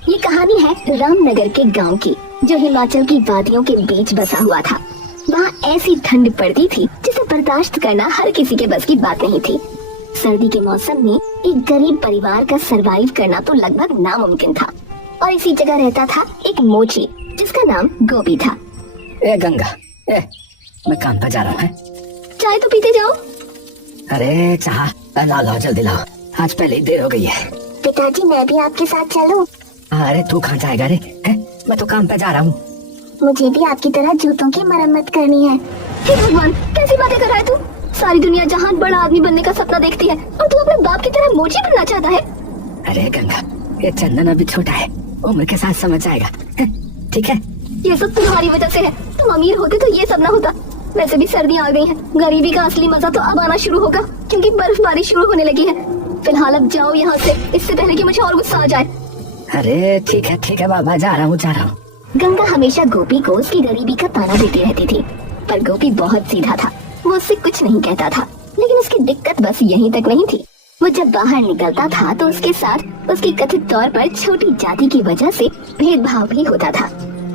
ये कहानी है रामनगर के गांव की, जो हिमाचल की वादियों के बीच बसा हुआ था। वहाँ ऐसी ठंड पड़ती थी जिसे बर्दाश्त करना हर किसी के बस की बात नहीं थी। सर्दी के मौसम में एक गरीब परिवार का सरवाइव करना तो लगभग नामुमकिन था। और इसी जगह रहता था एक मोची जिसका नाम गोपी था। ए गंगा, मैं काम पर जा रहा हूँ। चाय तो पीते जाओ। अरे चाह लाओ जल्दी लाओ, आज पहले ही देर हो गई है। पिताजी मैं भी आपके साथ चलूं? अरे तू कहाँ जाएगा रे? मैं तो काम पे जा रहा हूँ। मुझे भी आपकी तरह जूतों की मरम्मत करनी है। हे भगवान, कैसी बातें कर रहा है तू? सारी दुनिया जहां बड़ा आदमी बनने का सपना देखती है और तू अपने बाप की तरह मोची बनना चाहता है। अरे गंगा, ये चंदन अभी छोटा है, उम्र के साथ समझ जाएगा। ठीक है, ये सब तुम्हारी वजह से है। तुम अमीर होते तो ये सब न होता। वैसे भी सर्दियाँ आ गई हैं, गरीबी का असली मजा तो अब आना शुरू होगा क्योंकि बर्फबारी शुरू होने लगी है। फिलहाल अब जाओ यहाँ से, इससे पहले कि मुझे और गुस्सा आ जाए। अरे ठीक है बाबा, जा रहा हूँ। गंगा हमेशा गोपी को उसकी गरीबी का ताना देती रहती थी, पर गोपी बहुत सीधा था। वो उससे कुछ नहीं कहता था, लेकिन उसकी दिक्कत बस यहीं तक नहीं थी। वो जब बाहर निकलता था तो उसके साथ उसकी कथित तौर पर छोटी जाति की वजह से भेदभाव भी होता था।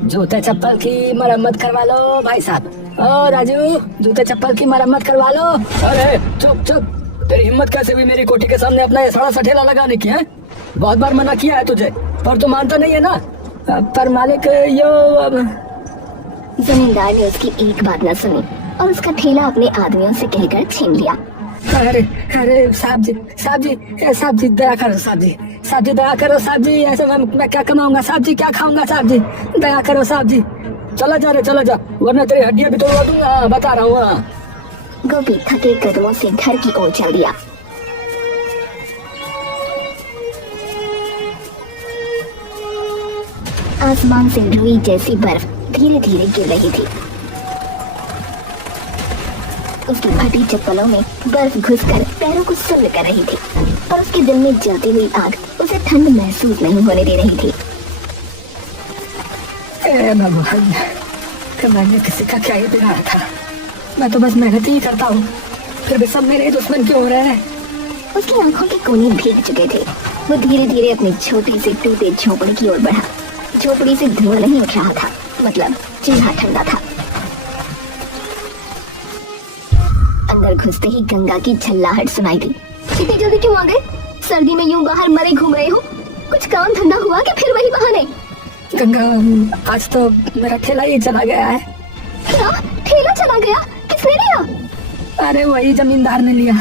जूते चप्पल की मरम्मत करवा लो भाई साहब। ओ राजू, जूते चप्पल की मरम्मत करवा लो। अरे चुप, तेरी हिम्मत कैसे हुई मेरी कोठी के सामने अपना ये सड़ा सा ठेला लगाने की? है बहुत बार मना किया है तुझे, पर तू मानता नहीं है ना। पर मालिक जमींदार ने उसकी एक बात न सुनी और उसका ठेला अपने आदमियों से कहकर छीन लिया। अरे साहब जी दया करो साहब जी दया करो साहब जी। ऐसे मैं क्या कमाऊंगा साहब जी, क्या खाऊंगा साहब जी, दया करो साहब जी। चला जा, वरना तेरी हड्डियां भी तोड़वा दूंगा, बता रहा हूँ। गोपी थके कदमों से घर की ओर चल दिया। आसमान से रुई जैसी बर्फ धीरे धीरे गिर रही थी। उसकी फटी चप्पलों में बर्फ घुसकर पैरों को सुन्न कर रही थी और उसके दिल में जलती हुई आग उसे ठंड महसूस नहीं होने दे रही थी। भगवान, मैंने किसी का क्या ही बिगाड़ा था। मैं तो बस मेहनत ही करता हूँ, फिर भी सब मेरे दुश्मन क्यों हो रहे हैं? उसकी आंखों के कोने भीग चुके थे। वो धीरे धीरे अपनी छोटी सी टूटे झोपड़ी की ओर बढ़ा। झोपड़ी से धुआं नहीं उठ रहा था, मतलब चूल्हा ठंडा था। अंदर घुसते ही गंगा की झल्लाहट सुनाई दी। इतनी जल्दी क्यों आ गए? सर्दी में यूं बाहर मरे घूम रहे हो? कुछ काम धंधा हुआ कि फिर वही बहाने? गंगा, आज तो मेरा ठेला ही चला गया है। क्या? ठेला चला गया? किसने लिया? अरे वही जमींदार ने लिया।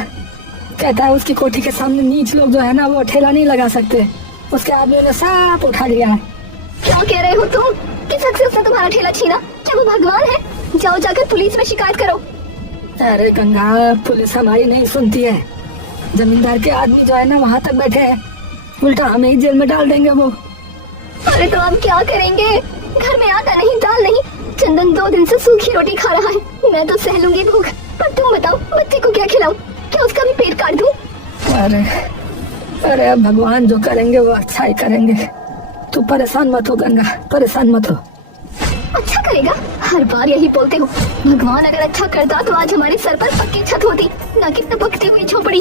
कहता है उसकी कोठी के सामने नीच लोग जो है ना, वो ठेला नहीं लगा सकते। उसके आदमी ने सब उठा लिया है। क्या कह रहे हो तुम? किस हक से उसने तुम्हारा ठेला छीना? क्या वो भगवान है? जाओ जाकर पुलिस में शिकायत करो। अरे गंगा, पुलिस हमारी नहीं सुनती है। जमींदार के आदमी जो है ना वहाँ तक बैठे हैं, उल्टा हमें ही जेल में डाल देंगे वो। अरे तो अब क्या करेंगे? घर में आटा नहीं, दाल नहीं। चंदन 2 दिन से सूखी रोटी खा रहा है। मैं तो सह लूंगी भूख, पर तुम बताओ बच्चे को क्या खिलाऊं? क्या उसका भी पेट काट दूं? अरे भगवान जो करेंगे वो अच्छा ही करेंगे। तू परेशान मत हो गंगा, परेशान मत हो। अच्छा करेगा? हर बार यही बोलते हो। भगवान अगर अच्छा करता तो आज हमारे सर पर पक्की छत होती, न कि टपकती हुई झोपड़ी।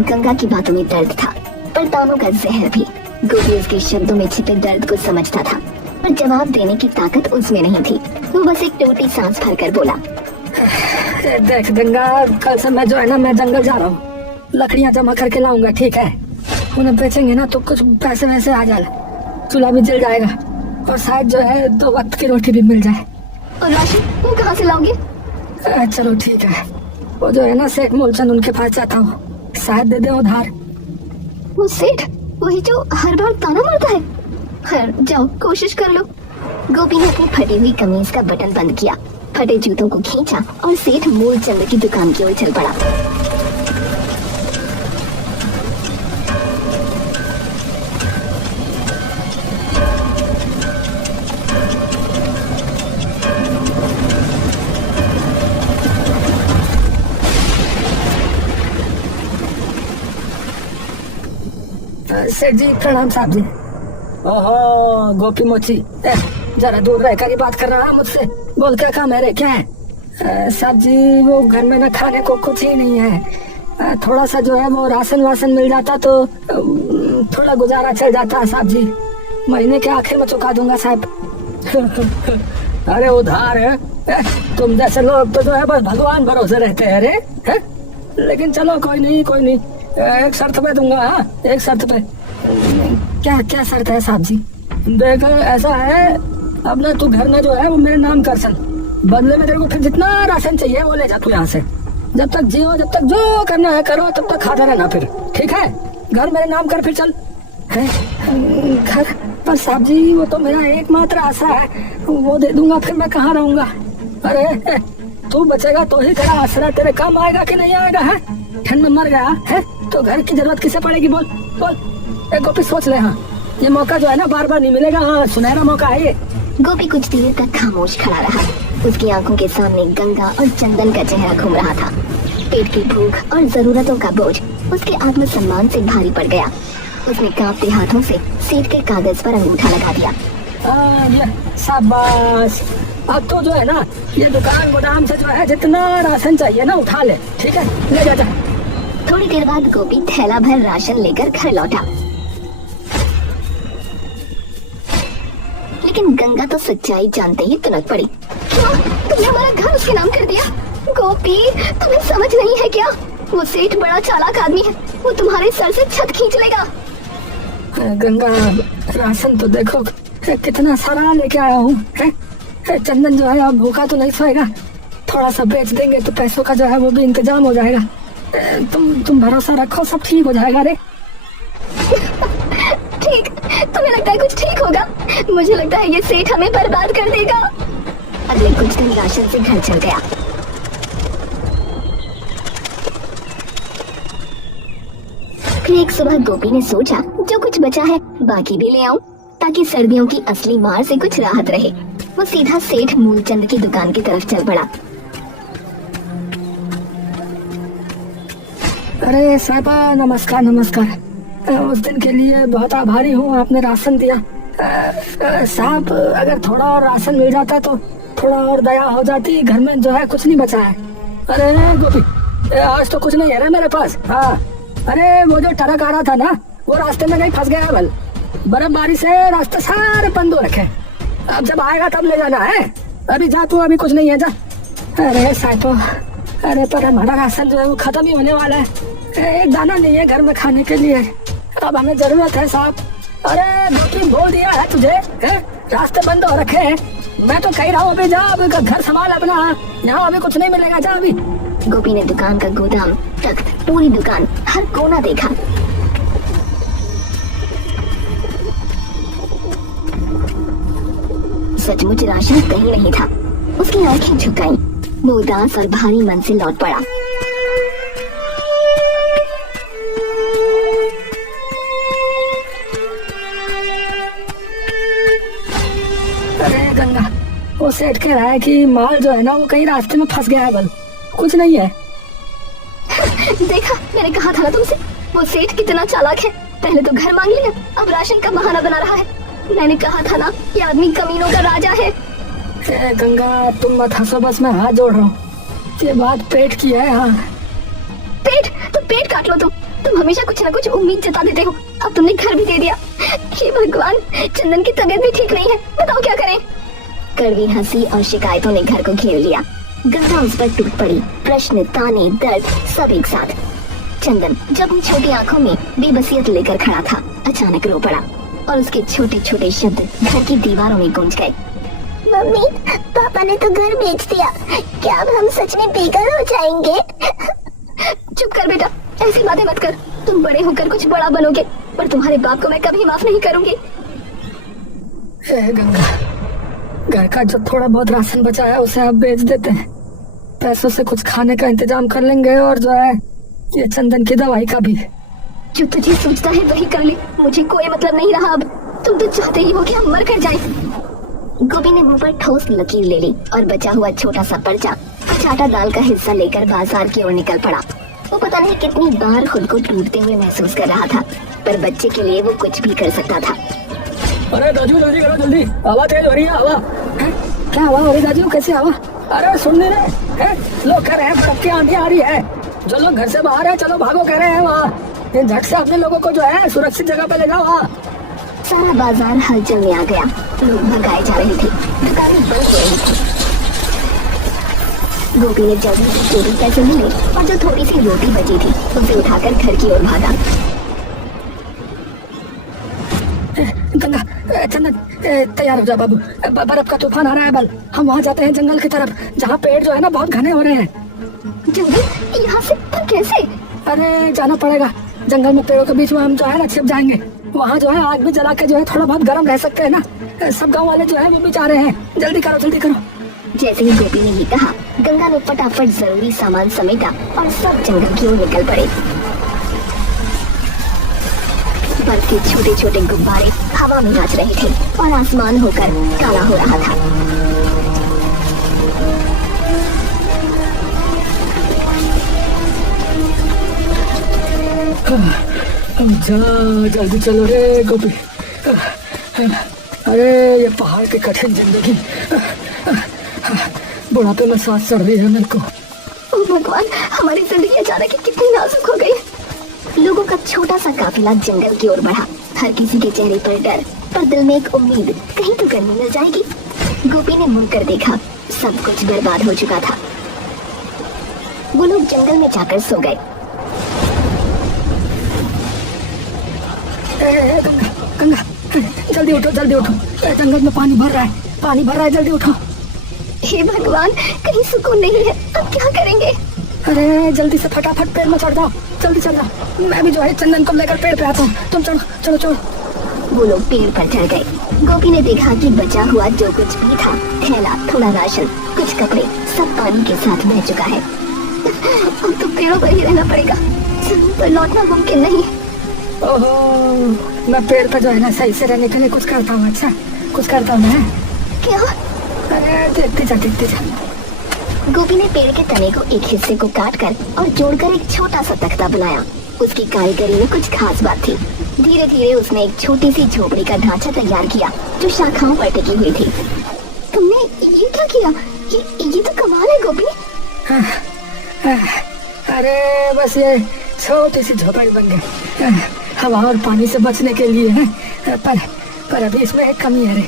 गंगा की बातों में दर्द था, पर तानों का जहर भी। गोपी उसके शब्दों में छिपे दर्द को समझता था, पर जवाब देने की ताकत उसमें नहीं थी। वो बस एक टूटी सांस भरकर बोला, देख गंगा, कल से मैं जो है ना, मैं जंगल जा रहा हूँ। लकड़ियाँ जमा करके लाऊंगा, ठीक है? उन्हें बेचेंगे ना तो कुछ पैसे वैसे आ जाए, चूल्हा भी जल जाएगा और शायद जो है 2 वक्त की रोटी भी मिल जाए। और राशि वो कहाँ से लाओगे? चलो ठीक है, वो जो है ना सेठ मूलचंद, उनके पास जाता हूँ, शायद दे दे उधार। वो सेठ वही जो हर बार ताना मारता है? खैर जाओ, कोशिश कर लो। गोपी ने अपनी फटी हुई कमीज का बटन बंद किया, फटे जूतों को खींचा और सेठ मूलचंद की दुकान की ओर चल पड़ा। सेठ जी प्रणाम साहब जी। ओहो गोपी मोची, जरा दूर रहकर ही बात कर रहा है मुझसे। बोल क्या काम है रे, क्या है? साहब जी वो घर में ना खाने को कुछ ही नहीं है। थोड़ा सा जो है वो राशन वासन मिल जाता तो थोड़ा गुजारा चल जाता है साहब जी। महीने के आखिर में चुका दूंगा साहब। अरे उधार है, तुम जैसे लोग तो जो है बस भगवान भरोसे रहते हैं। अरे लेकिन चलो कोई नहीं कोई नहीं, एक शर्त पे दूंगा। हाँ एक शर्त पे। क्या क्या शर्त है साहब जी? देख ऐसा है, अब ना तू घर में जो है वो मेरे नाम कर चल, बदले में तेरे को फिर जितना राशन चाहिए वो ले जा तू यहाँ से। जब तक जियो, जब तक जो करना है करो, तब तक खाता रहना फिर, ठीक है? घर मेरे नाम कर फिर चल। है घर पर साहब जी वो तो मेरा एकमात्र आशा है, वो दे दूंगा फिर मैं कहाँ रहूंगा। अरे तू बचेगा तो ही तेरा आसरा तेरे काम आएगा कि नहीं आएगा? है ठंड में मर गया है तो घर की जरूरत किसे पड़ेगी? बोल बोल। एक गोपी सोच ले। हाँ ये मौका जो है ना बार बार नहीं मिलेगा। हाँ सुनहरा मौका है ये। गोपी कुछ देर तक खामोश खड़ा रहा। उसकी आंखों के सामने गंगा और चंदन का चेहरा घूम रहा था। पेट की भूख और जरूरतों का बोझ उसके आत्मसम्मान से भारी पड़ गया। उसने कांपते हाथों से सेठ के कागज पर अंगूठा लगा दिया। ये शाबाश। अब तो जो है ना ये दुकान गोदाम से जो है जितना राशन चाहिए ना उठा ले, ठीक है? ले जा। थोड़ी देर बाद गोपी थैला भर राशन लेकर घर लौटा, लेकिन गंगा तो सच्चाई जानते ही तुनक पड़ी। क्या तुमने हमारा घर उसके नाम कर दिया? गोपी तुम्हें समझ नहीं है क्या? वो सेठ बड़ा चालाक आदमी है, वो तुम्हारे सर से छत खींच लेगा। गंगा राशन तो देखो कितना सारा लेके आया हूँ। चंदन जो है अब भूखा तो नहीं सोएगा, थोड़ा सा बेच देंगे तो पैसों का जो है वो भी इंतजाम हो जाएगा। तुम भरोसा रखो सब ठीक हो जाएगा। रे ठीक? तुम्हें लगता है कुछ ठीक होगा? मुझे लगता है ये सेठ हमें बर्बाद कर देगा। अगले कुछ दिन राशन से घर चल गया। फिर एक सुबह गोपी ने सोचा जो कुछ बचा है बाकी भी ले आऊं, ताकि सर्दियों की असली मार से कुछ राहत रहे। वो सीधा सेठ मूलचंद की दुकान की तरफ चल पड़ा। अरे साहबा नमस्कार नमस्कार। उस दिन के लिए बहुत आभारी हूँ, आपने राशन दिया। साहब अगर थोड़ा और राशन मिल जाता तो थोड़ा और दया हो जाती, घर में जो है कुछ नहीं बचा है। अरे गोपी आज तो कुछ नहीं है ना मेरे पास। हाँ अरे वो जो ट्रक आ रहा था ना वो रास्ते में कहीं फंस गया है। बल बर्फबारी से रास्ते सारे बंद हो रखे, अब जब आएगा तब ले जाना है। अभी जा तू, अभी कुछ नहीं है, जा। अरे साहब अरे पर हमारा राशन जो है वो खत्म ही होने वाला है, एक दाना नहीं है घर में खाने के लिए, अब हमें जरूरत है साहब। अरे गोपी बोल दिया है तुझे, रास्ते बंद हो रखे हैं, मैं तो कह रहा हूँ अभी जा, अभी घर संभाल अपना, यहाँ अभी कुछ नहीं मिलेगा, जा अभी। गोपी ने दुकान का गोदाम, तख्त, पूरी दुकान, हर कोना देखा। सचमुच राशन कहीं नहीं था। उसकी आंखें झुकाईं, वो उदास और भारी मन से लौट पड़ा। अरे गंगा वो सेठ कह रहा है कि माल जो है ना वो कहीं रास्ते में फंस गया है। बल कुछ नहीं है। देखा मैंने कहा था ना तुमसे, वो सेठ कितना चालाक है। पहले तो घर मांग लिया, अब राशन का बहाना बना रहा है। मैंने कहा था ना ये आदमी कमीनों का राजा है। गंगा तुम मत हंसो, बस मैं हाथ जोड़ रहा हूँ, ये बात पेट की है। हाँ पेट तो पेट काट लो तुम हमेशा कुछ ना कुछ उम्मीद जता देते हो। अब तुमने घर भी दे दिया। हे भगवान, चंदन की तबीयत भी ठीक नहीं है, बताओ क्या करें। कड़वी हंसी और शिकायतों ने घर को घेर लिया। गंगा उस पर टूट पड़ी, प्रश्न, ताने, दर्द सब एक साथ। चंदन जो अपनी छोटी आंखों में बेबसियत लेकर खड़ा था, अचानक रो पड़ा और उसके छोटे छोटे शब्द घर की दीवारों में गूंज गए। मम्मी, पापा ने तो घर बेच दिया, क्या अब हम सच में बेघर हो जाएंगे? चुप कर बेटा, ऐसी बातें मत कर। तुम बड़े होकर कुछ बड़ा बनोगे, पर तुम्हारे बाप को मैं कभी माफ नहीं करूंगी। गंगा, घर का जो थोड़ा बहुत राशन बचा है उसे आप बेच देते हैं, पैसों से कुछ खाने का इंतजाम कर लेंगे, और जो है ये चंदन की दवाई का भी। जो तुझे सोचता है वही कर ले, मुझे कोई मतलब नहीं रहा अब। तुम तो चाहते ही हो कि हम मर कर जाएं। गोपी ने मुंह पर ठोस लकीर ले ली और बचा हुआ छोटा सा पर्चा चाटा दाल का हिस्सा लेकर बाजार की ओर निकल पड़ा। वो पता नहीं कितनी बार खुद को टूटते हुए महसूस कर रहा था, पर बच्चे के लिए वो कुछ भी कर सकता था। अरे दाजू जल्दी करो, जल्दी, हवा तेज हो रही है। हवा क्या हवा हो रही दाजू, कैसी हवा? अरे सुन नहीं रहे, लोग कह रहे हैं बर्फ की आंधी आ रही है, जो लोग घर से बाहर है चलो भागो कह रहे हैं वहाँ, झट से अपने लोगों को जो है सुरक्षित जगह पे ले जाओ। सारा बाजार हलचल में आ गया। लोग भगाए जा रहे थे, दुकानें बंद हो रही थी। गोपी ने जल्दी से चोरी पैसे मिले और जो थोड़ी सी रोटी बची थी उसे उठाकर घर की ओर भागा। गंगा, चंदन, तैयार हो जा बाबू, बर्फ का तूफान आ रहा है। बल हम वहाँ जाते हैं जंगल की तरफ, जहाँ पेड़ जो है ना बहुत घने हो रहे हैं। जंगल? यहाँ से पर कैसे? अरे जाना पड़ेगा, जंगल में पेड़ों के बीच में हम जो है ना छिप जाएंगे। वहाँ जो है आग भी जला के जो है थोड़ा बहुत गर्म रह सकते हैं ना। सब गाँव वाले जो है वो भी जा रहे हैं। जल्दी करो जल्दी करो। जैसे ही गोपी ने ये कहा, गंगा ने फटाफट जरूरी सामान समेटा और सब जंगल की ओर निकल पड़े। बर्फ के छोटे छोटे गुब्बारे हवा में नाच रहे थे और आसमान होकर काला हो रहा था। जा जल्दी चलो रे गोपी। अरे ये पहाड़ की कठिन जिंदगी, बुढ़ापे में सांस चढ़ रही है मेरे को। ओ भगवान, हमारी जिंदगी अचानक ही कितनी नाजुक हो गई। लोगों का छोटा सा काफिला जंगल की ओर बढ़ा। हर किसी के चेहरे पर डर, पर दिल में एक उम्मीद, कहीं तो गर्मी मिल जाएगी। गोपी ने मुड़कर देखा, सब कुछ बर्बाद हो चुका था। वो लोग जंगल में जाकर सो गए। गंगा, गंगा, जल्दी उठो जल्दी उठो, जंगल में पानी भर रहा है, पानी भर रहा है, जल्दी उठो। हे भगवान, कहीं सुकून नहीं है, अब क्या करेंगे? अरे जल्दी से फटाफट पेड़ में चढ़ जाओ, जल्दी चढ़ जाओ। मैं भी जो है चंदन को लेकर पेड़ पे आता हूँ, तुम चढ़ो चलो चलो। वो लोग पेड़ पर चढ़ गए। गोपी ने देखा कि बचा हुआ जो कुछ भी था, थैला, थोड़ा राशन, कुछ कपड़े, सब पानी के साथ बह चुका है। अब तो पेड़ों पर ही रहना पड़ेगा, जमीन पर लौटना मुमकिन नहीं। ओहो, मैं पेड़ पर जो है ना सही से रहने के लिए कुछ करता हूँ। अच्छा कुछ करता हूँ मैं। क्या? अरे देखते जा देखते जा। गोपी ने पेड़ के तने को एक हिस्से को काटकर और जोड़कर एक छोटा सा तख्ता बनाया। उसकी कारीगरी में कुछ खास बात थी। धीरे धीरे उसने एक छोटी सी झोपड़ी का ढांचा तैयार किया जो शाखाओं पर टिकी हुई थी। तुमने ये क्या किया? ये तो कमाल है गोपी। अरे बस ये छोटी सी झोपड़ी बन गई, हवा और पानी से बचने के लिए है। पर अभी इसमें एक कमी है रे,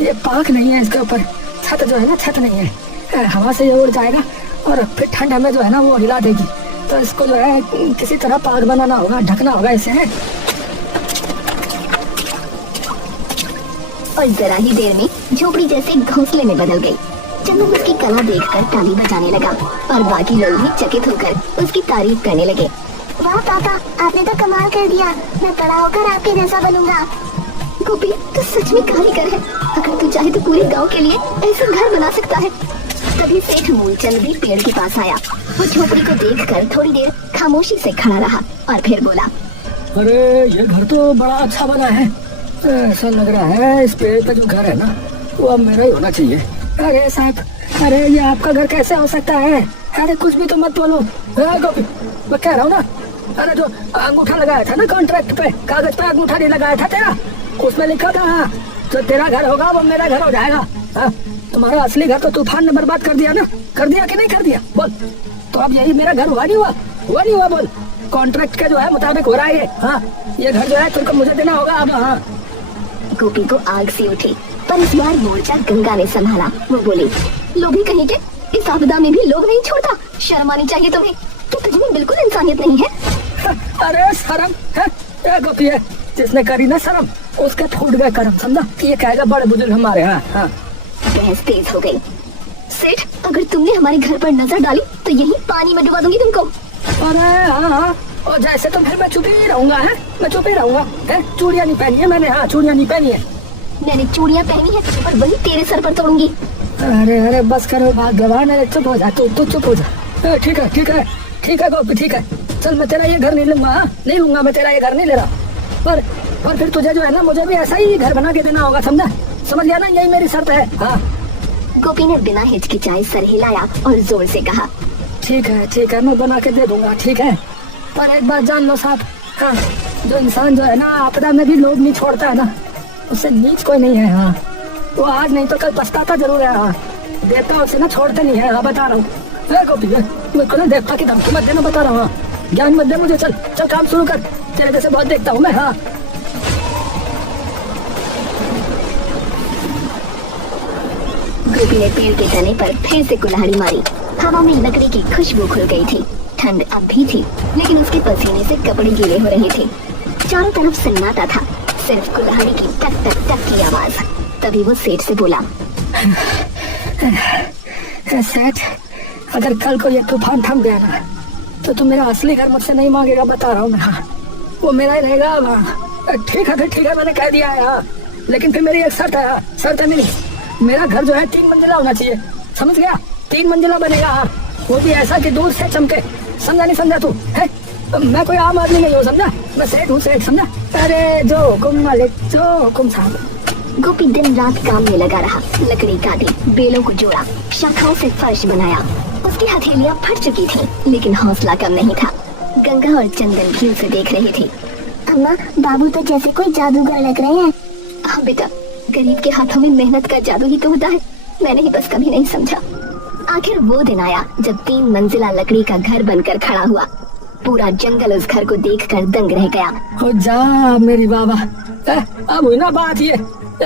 ये पाक नहीं है, इसके ऊपर छत जो है ना छत नहीं है। हवा से ये उड़ जाएगा और फिर ठंड हमें जो है ना वो हिला देगी। तो इसको जो है किसी तरह पाक बनाना होगा, ढकना होगा इसे। और जरा ही देर में झोपड़ी जैसे घोंसले में बदल गई। चंदन उसकी कला देखकर ताली बजाने लगा और बाकी लोग भी चकित होकर उसकी तारीफ करने लगे। वाह पापा, आपने तो कमाल कर दिया, मैं बड़ा होकर आपके जैसा बनूंगा। गोपी, तू सच में कारीगर है। अगर तू चाहे तो पूरे गांव के लिए ऐसा घर बना सकता है। तभी सेठ मूलचंद भी पेड़ के पास आया। वो झोपड़ी को देखकर थोड़ी देर खामोशी से खड़ा रहा और फिर बोला, अरे ये घर तो बड़ा अच्छा बना है। ऐसा लग रहा है इस पेड़ पे जो घर है ना वो अब मेरा ही होना चाहिए। अरे साहब, अरे ये आपका घर कैसे हो सकता है? अरे कुछ भी तो मत बोलो। गोपी, मैं कह रहा हूँ ना, अरे जो अंगूठा लगाया था ना कॉन्ट्रैक्ट पे, कागज पे अंगूठा नहीं लगाया था तेरा, उसमें लिखा था जो तेरा घर होगा वो मेरा घर हो जाएगा। तुम्हारा असली घर तो तूफान ने बर्बाद कर दिया ना, कर दिया कि नहीं कर दिया बोल? तो अब यही मेरा घर हुआ नहीं हुआ? हुआ नहीं हुआ बोल? कॉन्ट्रैक्ट के जो है मुताबिक हो रहा है ये। हाँ, ये घर जो है तुमको मुझे देना होगा अब। हाँ। गोपी को आग सी उठी, पर इस बार मोर्चा गंगा ने संभाला। वो बोली, लोभी कहीं के, इस आपदा में भी लोग नहीं छोड़ता, शर्म आनी चाहिए तुम्हें। तो तुझमें बिल्कुल इंसानियत नहीं है। अरे शर्म है गोपी है, जिसने करी ना शर्म उसके फूट गए कर्म, समझा? ये कहेगा बड़े बुजुर्ग हमारे। हाँ। बहस तेज हो गई। सेठ, अगर तुमने हमारे घर पर नजर डाली तो यही पानी में डुबा दूंगी तुमको। अरे हाँ, और जैसे तो फिर मैं चुप ही रहूंगा। है, मैं चुप ही रहूंगा। चूड़ियाँ नहीं पहनी है मैंने। हाँ, चूड़ियाँ नहीं पहनी है मैंने। चूड़ियाँ पहनी है पर वही तेरे सर पर तोड़ूंगी। अरे बस करो भाग्यवान है, चुप हो जा तू चुप हो जा। ठीक है ठीक है ठीक है गोपी, ठीक है, चल मैं तेरा ये घर नहीं लूंगा। नहीं लूंगा मैं तेरा ये घर, नहीं ले रहा। पर फिर तुझे जो है ना मुझे भी ऐसा ही घर बना के देना होगा, समझा? समझ गया ना, यही मेरी शर्त है। हाँ। गोपी ने बिना हिचकिचाए सर हिलाया और जोर से कहा, ठीक है मैं बना के दे दूंगा। ठीक है, पर एक बात जान लो साहब, हाँ, जो इंसान जो है ना आपदा में भी लोग नहीं छोड़ता है ना, उससे नीच कोई नहीं है। हाँ, वो आज नहीं तो कल पछताता जरूर है। हाँ, देवता उसे ना छोड़ते नहीं है। हाँ, बता रहा हूँ गोपी, मेरे को ना देवता की धमकी मत देना, बता रहा हूँ। ज्ञान मत दे मुझे, चल काम शुरू कर, तेरे जैसे बहुत देखता हूँ मैं। हाँ। गोपी ने पेड़ के तने पर फिर से कुल्हाड़ी मारी। हवा में लकड़ी की खुशबू खुल गई थी। ठंड अब भी थी, लेकिन उसके पसीने से कपड़े गीले हो रहे थे। चारों तरफ सन्नाटा था, सिर्फ कुल्हाड़ी की टक टक टक की आवाज। तभी वो सेठ से बोला, सेठ, अगर कल को ये तूफान थम गया ना, तो तुम मेरा असली घर मुझसे नहीं मांगेगा, बता रहा हूँ मैं। हाँ, वो मेरा ही रहेगा वहाँ। ठीक है, मैंने कह दिया है। हाँ, लेकिन फिर मेरी एक शर्त है। हाँ, शर्त है मेरी, मेरा घर जो है 3 मंजिला होना चाहिए, समझ गया? 3 मंजिला बनेगा। हाँ, वो भी ऐसा कि दूर से चमके। समझा नहीं समझा तू? है, मैं कोई आम आदमी नहीं हूँ, समझा? मैं सेठ हूँ, सेठ, समझा? अरे जो हुकुम मालिक, जो हुकुम साहब। गोपी दिन रात काम में लगा रहा। लकड़ी काटी, बेलों को जोड़ा, शाखाओं से फर्श बनाया। उसकी हथेलियां फट चुकी थी, लेकिन हौसला कम नहीं था। गंगा और चंदन भी उसे देख रही थी। अम्मा, बाबू तो जैसे कोई जादूगर लग रहे हैं। हाँ बेटा, गरीब के हाथों में मेहनत का जादू ही तो होता है। मैंने ही बस कभी नहीं समझा। आखिर वो दिन आया जब 3 मंजिला लकड़ी का घर बनकर खड़ा हुआ। पूरा जंगल उस घर को देखकर दंग रह गया। हो जा मेरी बाबा, अब हुई ना बात ये।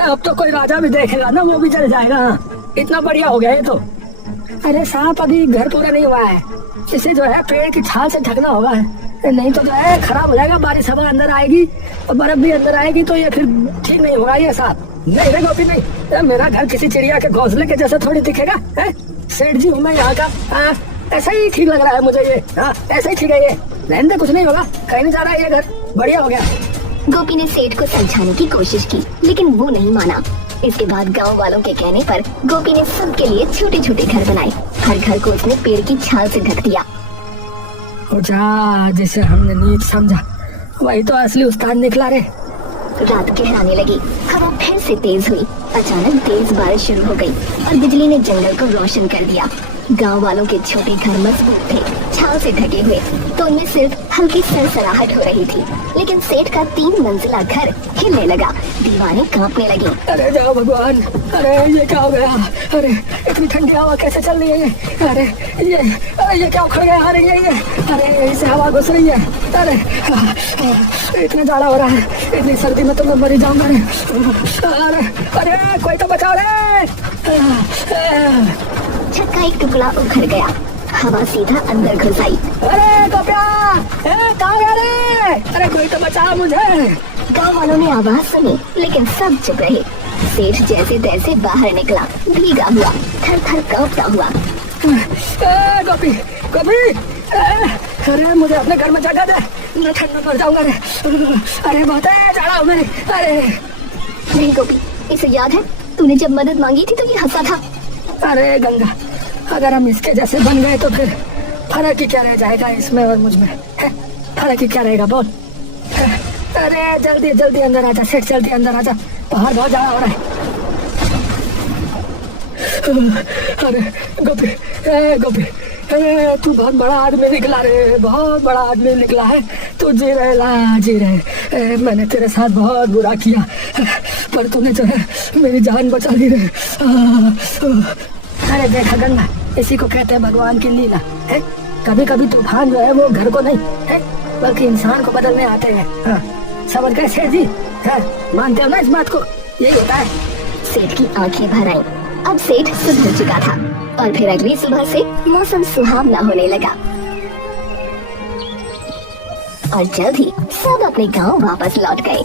अब तो कोई राजा भी देखेगा ना, वो भी जल जाएगा। इतना बढ़िया हो गया ये तो। अरे साहब, अभी घर पूरा नहीं हुआ है, इसे जो है पेड़ की छाल से ढकना होगा, नहीं तो जो है खराब हो जाएगा। बारिश हवा अंदर आएगी और बर्फ भी अंदर आएगी, तो ये फिर ठीक नहीं होगा ये साहब। नहीं रे गोपी, नहीं, मेरा घर किसी चिड़िया के घोंसले के जैसा थोड़ी दिखेगा। सेठ जी हूँ मैं यहाँ का। ऐसा ही ठीक लग रहा है मुझे ये। ऐसा ही ठीक है ये। रहने दे, कुछ नहीं होगा, कहीं नहीं जा रहा है ये घर, बढ़िया हो गया। गोपी ने सेठ को समझाने की कोशिश की, लेकिन वो नहीं माना। इसके बाद गांव वालों के कहने पर गोपी ने सबके लिए छोटे छोटे घर बनाए। हर घर को उसने पेड़ की छाल से ढक दिया। जिसे हमने नीच समझा, वही तो असली उस्ताद निकला रे। रात गहराने लगी, हवा फिर से तेज हुई। अचानक तेज बारिश शुरू हो गई और बिजली ने जंगल को रोशन कर दिया। गांव वालों के छोटे घर मजबूत थे, छाव से ढके हुए, तो उनमें सिर्फ हल्की सरसराहट हो रही थी। लेकिन सेठ का 3 मंजिला घर हिलने लगा, दीवारें कांपने लगी। अरे जाओ भगवान, अरे ये क्या हो गया? अरे इतनी ठंडी हवा कैसे चल रही है? अरे ये क्या उखड़ गया? अरे इससे हवा घुस रही है। अरे इतना जाड़ा हो रहा है, इतनी सर्दी में तो मैं मर जाऊंगा। अरे कोई तो बचाओ रे। छत का एक टुकड़ा उखड़ गया, हवा सीधा अंदर घुस आई। अरे गोपिया, कहाँ गया रे? अरे कोई तो बचा मुझे। गांव वालों ने आवाज सुनी, लेकिन सब चुप रहे। सेठ जैसे तैसे बाहर निकला, भीगा हुआ, थर थर कांपता हुआ। गोपी, अरे मुझे अपने घर में जगह दे, मैं ठंड में मर जाऊंगा रे। अरे बहुत जाड़ा हूँ मैंने। अरे नहीं गोपी, इसे याद है तूने जब मदद मांगी थी तो ये हंसा था। अरे गंगा, अगर हम इसके जैसे बन गए तो फिर फर्क ही क्या रह जाएगा इसमें और मुझ में? फर्क ही क्या रहेगा बोल? अरे जल्दी जल्दी अंदर आजा सेठ, जल्दी अंदर आजा, बाहर बहुत जाड़ा हो रहा है। अरे गोपी, अरे तू बहुत बड़ा आदमी निकला रे, बहुत बड़ा आदमी निकला है तू। जी रहे, मैंने तेरे साथ बहुत बुरा किया, पर तूने जो है मेरी जान बचा ली रे। अरे देखा गंगा, इसी को कहते हैं भगवान की लीला है। कभी कभी तूफान जो है वो घर को नहीं है, बल्कि इंसान को बदलने आते हैं। समझ गए सेठ जी? मानते हो ना इस बात को? यही होता है। सेठ की आंखें भर आईं। अब सेठ सुधर चुका था और फिर अगली सुबह से मौसम सुहावना होने लगा और जल्द ही सब अपने गांव वापस लौट गए।